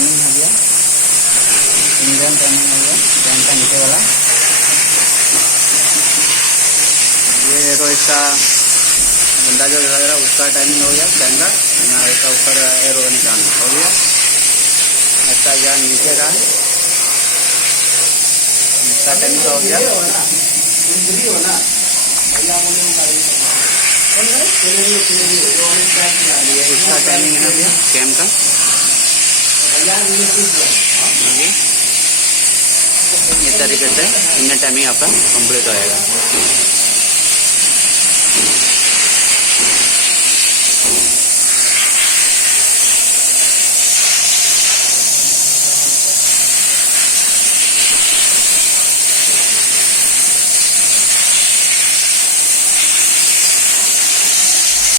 Timing है भैया, engine timing है भैया, फैन का नीचे वाला। ये एरो इसका बंदा जो लग रहा है उसका टाइमिंग हो गया फैन का, यहाँ इसका ऊपर एरो का निशान हो गया। इसका क्या नीचे का है, इसका टाइमिंग हो गया। ये इसका टाइमिंग है भैया कैम का। इस तरीके से इनमें टाइमिंग आपका कंप्लीट होएगा।